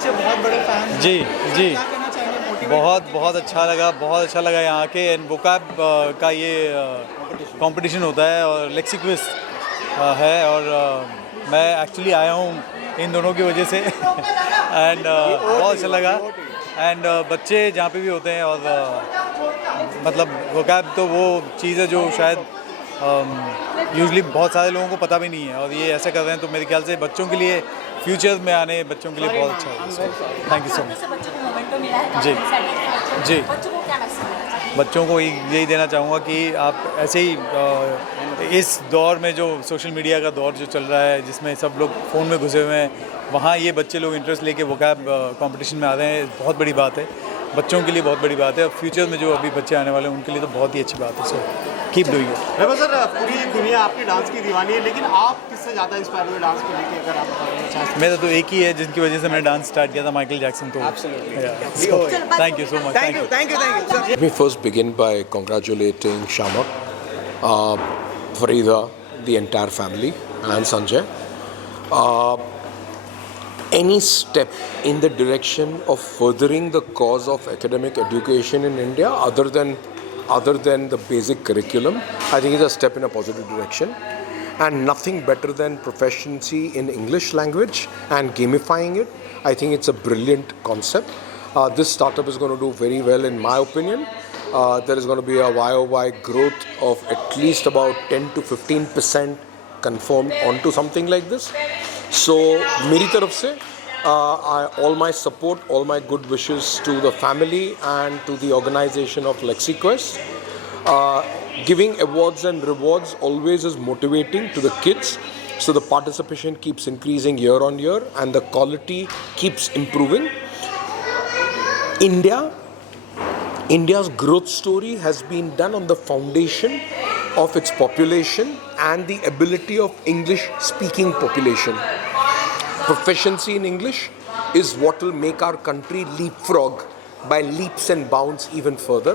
बच्चे बहुत बड़े फैन हैं। जी जी, क्या कहना चाहेंगे? मोटिवेट बहुत बहुत अच्छा लगा यहाँ के एंड वोकैब का ये कंपटीशन होता है और लेक्सी क्विज है और मैं एक्चुअली आया हूँ इन दोनों की वजह से एंड बहुत अच्छा लगा एंड बच्चे जहाँ पे भी होते हैं और मतलब वोकैब तो वो चीज़ है जो शायद यूजली बहुत सारे लोगों को पता भी नहीं है और ये ऐसा कर रहे हैं तो मेरे ख्याल से बच्चों के लिए फ्यूचर में आने बच्चों के लिए बहुत अच्छा है। Thank you so much. जी जी, बच्चों को यही देना चाहूँगा कि आप ऐसे ही इस दौर में जो सोशल मीडिया का दौर जो चल रहा है जिसमें सब लोग फ़ोन में घुसे हुए हैं, वहाँ ये बच्चे लोग इंटरेस्ट लेके वोकैब कंपटीशन में आ रहे हैं, बहुत बड़ी बात है बच्चों के लिए, बहुत बड़ी बात है और फ्यूचर में जो अभी बच्चे आने वाले हैं उनके लिए तो बहुत ही अच्छी बात है। So keep doing it. देखो सर, पूरी दुनिया आपके डांस की दीवानी है, लेकिन आप किससे ज़्यादा इंस्पायर हुए डांस को लेकर, अगर आप बताना चाहें? मेरा तो एक ही है जिनकी वजह से मैंने डांस स्टार्ट किया था, माइकल जैक्सन। तो thank you so much. Thank you. Let me first begin by congratulating Shamak, Farida, the entire family, and Sanjay. Any step in the direction of furthering the cause of academic education in India, other than the basic curriculum, I think is a step in a positive direction. And nothing better than proficiency in English language and gamifying it. I think it's a brilliant concept. This startup is going to do very well in my opinion. There is going to be a YOY growth of at least about 10 to 15% confirmed onto something like this. So, मेरी तरफ से all my support, all my good wishes to the family and to the organization of LexiQuest. Giving awards and rewards always is motivating to the kids, so the participation keeps increasing year on year and the quality keeps improving. India's growth story has been done on the foundation of its population and the ability of English speaking population. Proficiency in English is what will make our country leapfrog by leaps and bounds even further,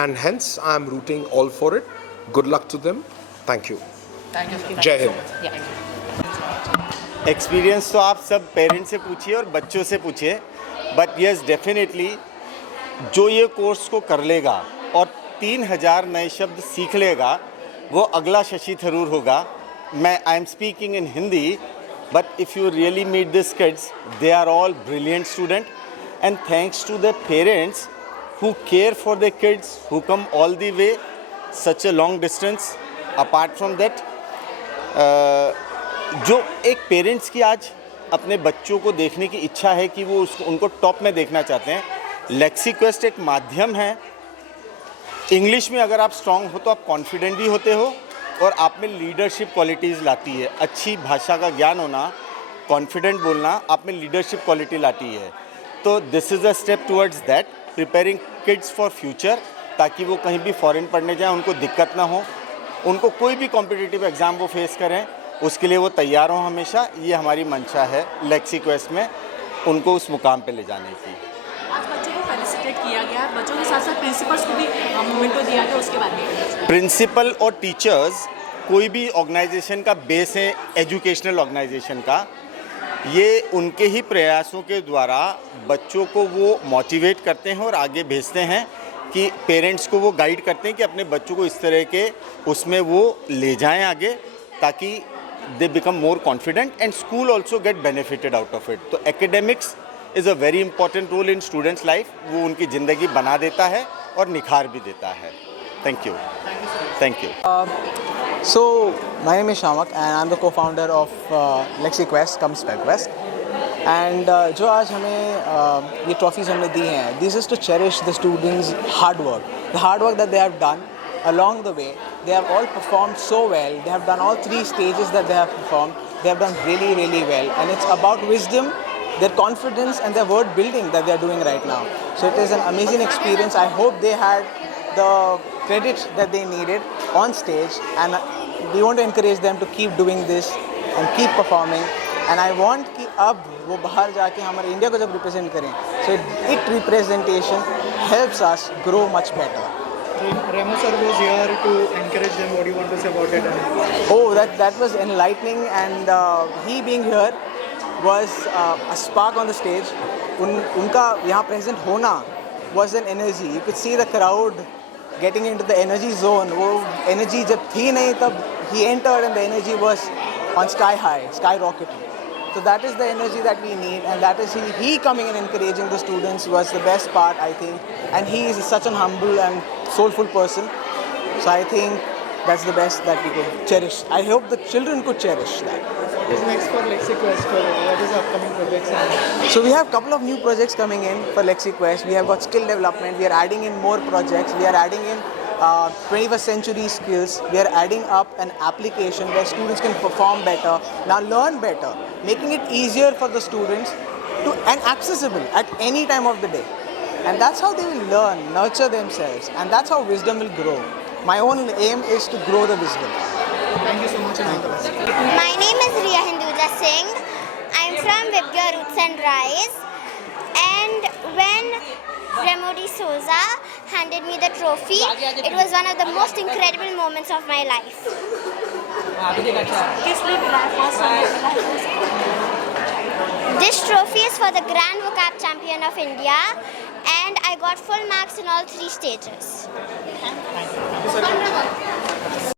and hence I am rooting all for it. Good luck to them. Thank you. Jai Hind. Experience तो आप सब parents से पूछिए और बच्चों से पूछिए, but yes definitely जो ये कोर्स को कर लेगा और 3000 नए शब्द सीख लेगा वो अगला शशि थरूर होगा. I am speaking in Hindi, but if you really meet these kids, they are all brilliant students, and thanks to the parents who care for their kids, who come all the way such a long distance. Apart from that, जो एक parents की आज अपने बच्चों को देखने की इच्छा है कि वो उनको टॉप में देखना चाहते हैं, लेक्सीक्वेस्ट एक माध्यम है. इंग्लिश में अगर आप स्ट्रांग हो तो आप कॉन्फिडेंट भी होते हो और आप में लीडरशिप क्वालिटीज़ लाती है. अच्छी भाषा का ज्ञान होना, कॉन्फिडेंट बोलना आप में लीडरशिप क्वालिटी लाती है. तो this is a step towards that, preparing kids for future, ताकि वो कहीं भी फॉरेन पढ़ने जाएं उनको दिक्कत ना हो, उनको कोई भी कॉम्पिटिटिव एग्ज़ाम वो फेस करें उसके लिए वो तैयार हों हमेशा. ये हमारी मंशा है लेक्सीक्वेस्ट में उनको उस मुकाम पे ले जाने की. आज बच्चों को फेलिसिटेट किया गया, बच्चों के साथ साथ प्रिंसिपल्स को भी मोमेंटो दिया गया, उसके बारे में. प्रिंसिपल और टीचर्स कोई भी ऑर्गेनाइजेशन का बेस है, एजुकेशनल ऑर्गेनाइजेशन का. ये उनके ही प्रयासों के द्वारा बच्चों को वो मोटिवेट करते हैं और आगे भेजते हैं कि पेरेंट्स को वो गाइड करते हैं कि अपने बच्चों को इस तरह के उसमें वो ले जाएं आगे, ताकि they become more confident and school also get benefited out of it. तो academics is a very important role in students life. वो उनकी ज़िंदगी बना देता है और निखार भी देता है. Thank you. Thank you. So, my name is Shamak and I'm the co-founder of LexiQuest, come SpecQuest. And जो आज हमें ये ट्रॉफीज़ हमने दी हैं, this is to cherish the students' hard work. The hard work that they have done along the way. They have all performed so well. They have done all 3 stages that they have performed. They have done really, really well. And it's about wisdom, their confidence and their word building that they are doing right now. So it is an amazing experience. I hope they had the credit that they needed on stage, and we want to encourage them to keep doing this and keep performing. And I want कि अब वो बाहर जाके हमारे India को जब represent करें, so it representation helps us grow much better. Remo sir was here to encourage them. What do you want to say about it? Oh, that was enlightening, and he being here was a spark on the stage. उनका यहाँ present होना was an energy. You could see the crowd getting into the energy zone. वो energy जब थी नहीं तब he entered and the energy was on sky high, skyrocketing. So that is the energy that we need, and that is he coming and encouraging the students was the best part, I think. And he is such an humble and soulful person. So I think that's the best that we could cherish. I hope the children could cherish that. What is next for LexiQuest? What is the upcoming projects? So we have a couple of new projects coming in for LexiQuest. We have got skill development. We are adding in more projects. We are adding in 21st century skills. We are adding up an application where students can perform better, now learn better, making it easier for the students to and accessible at any time of the day. And that's how they will learn, nurture themselves, and that's how wisdom will grow. My own aim is to grow the wisdom. Thank you so much and all the best. My name is Riya Hinduja Singh. I'm from Vidya Roots and Rise. And when Remo D'Souza handed me the trophy, it was one of the most incredible moments of my life. किस लिए मिला है first time मिला है? This trophy is for the Grand Vocab Champion of India, and I got full marks in all 3 stages.